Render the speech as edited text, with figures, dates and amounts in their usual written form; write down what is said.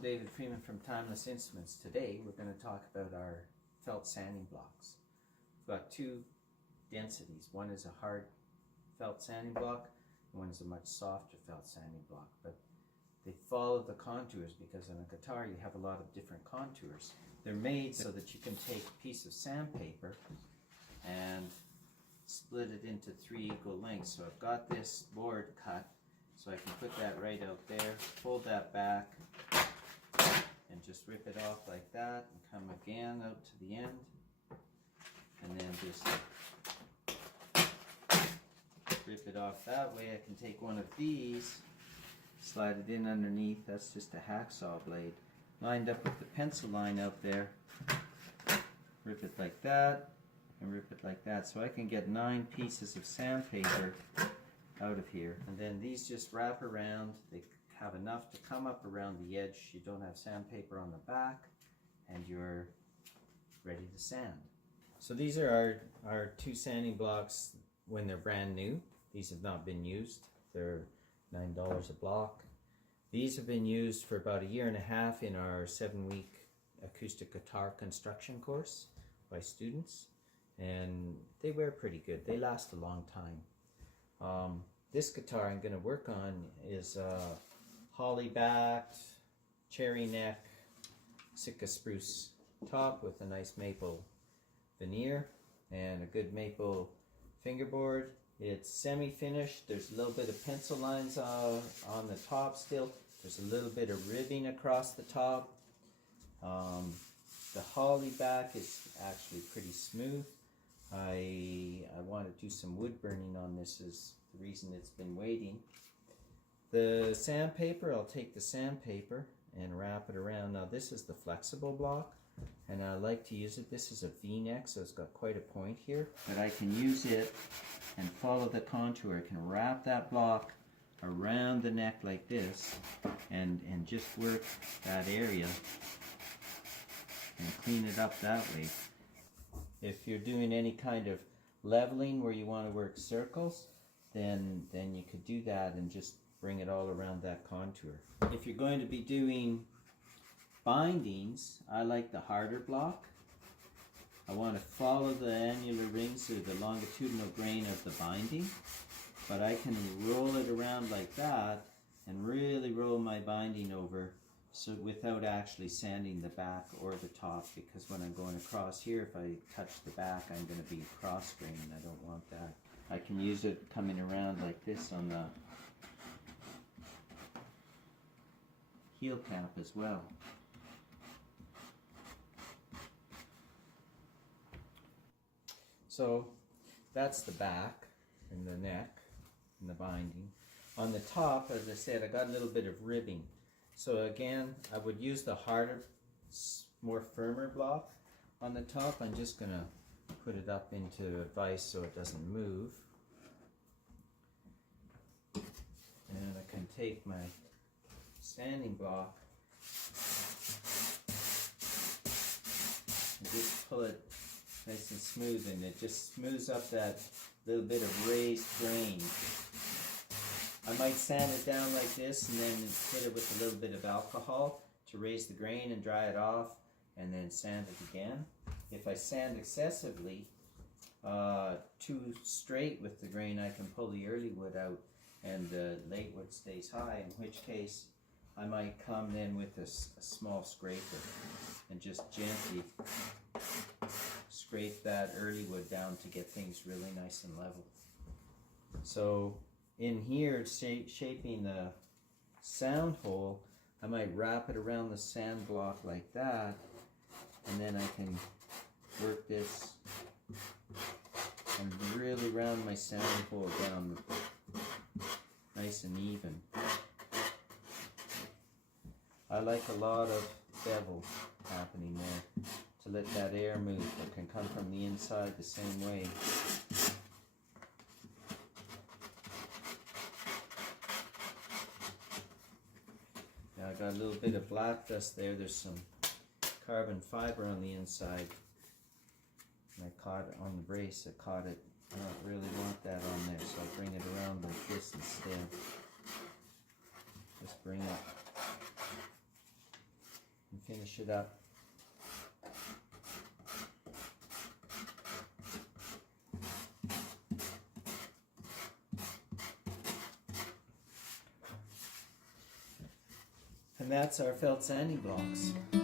I'm David Freeman from Timeless Instruments. Today we're going to talk about our felt sanding blocks. We've got two densities. One is a hard felt sanding block and one is a much softer felt sanding block. But they follow the contours because on a guitar you have a lot of different contours. They're made so that you can take a piece of sandpaper and split it into 3 equal lengths. So I've got this board cut, so I can put that right out there, fold that back, and just rip it off like that, and come again out to the end, and then just rip it off that way. I can take one of these, slide it in underneath. That's just a hacksaw blade, lined up with the pencil line out there. Rip it like that, and rip it like that. So I can get 9 pieces of sandpaper out of here. And then these just wrap around. They have enough to come up around the edge. You don't have sandpaper on the back, and you're ready to sand. So these are our 2 sanding blocks when they're brand new. These have not been used. They're $9 a block. These have been used for about 1.5 years in our 7-week acoustic guitar construction course by students, and they wear pretty good. They last a long time. This guitar I'm going to work on is holly-backed, cherry neck, Sitka spruce top with a nice maple veneer and a good maple fingerboard. It's semi-finished. There's a little bit of pencil lines on the top still. There's a little bit of ribbing across the top. The holly back is actually pretty smooth. I want to do some wood burning on this, is the reason it's been waiting. The sandpaper, I'll take the sandpaper and wrap it around. Now this is the flexible block, and I like to use it. This is a V-neck, so it's got quite a point here. But I can use it and follow the contour. I can wrap that block around the neck like this and just work that area and clean it up that way. If you're doing any kind of leveling where you want to work circles, then you could do that and just bring it all around that contour. If you're going to be doing bindings, I like the harder block. I want to follow the annular rings or the longitudinal grain of the binding, but I can roll it around like that and really roll my binding over, so without actually sanding the back or the top, because when I'm going across here, if I touch the back, I'm going to be cross grain, and I don't want that. I can use it coming around like this on the heel cap as well. So that's the back and the neck and the binding. On the top, as I said, I got a little bit of ribbing. So again, I would use the harder, more firmer block on the top. I'm just going to put it up into a vise so it doesn't move. And I can take my sanding block and just pull it nice and smooth, and it just smooths up that little bit of raised grain. I might sand it down like this and then hit it with a little bit of alcohol to raise the grain and dry it off, and then sand it again. If I sand excessively, too straight with the grain, I can pull the early wood out and the late wood stays high, in which case I might come then with a small scraper and just gently scrape that early wood down to get things really nice and level. So in here, shaping the sound hole, I might wrap it around the sand block like that, and then I can work this and really round my sound hole down nice and even. I like a lot of bevel happening there to let that air move. It can come from the inside the same way. Now I got a little bit of black dust there. There's some carbon fiber on the inside. And I caught it on the brace. I caught it. I don't really want that on there, so I'll bring it around like this instead. Just bring it finish it up. And that's our felt sanding blocks.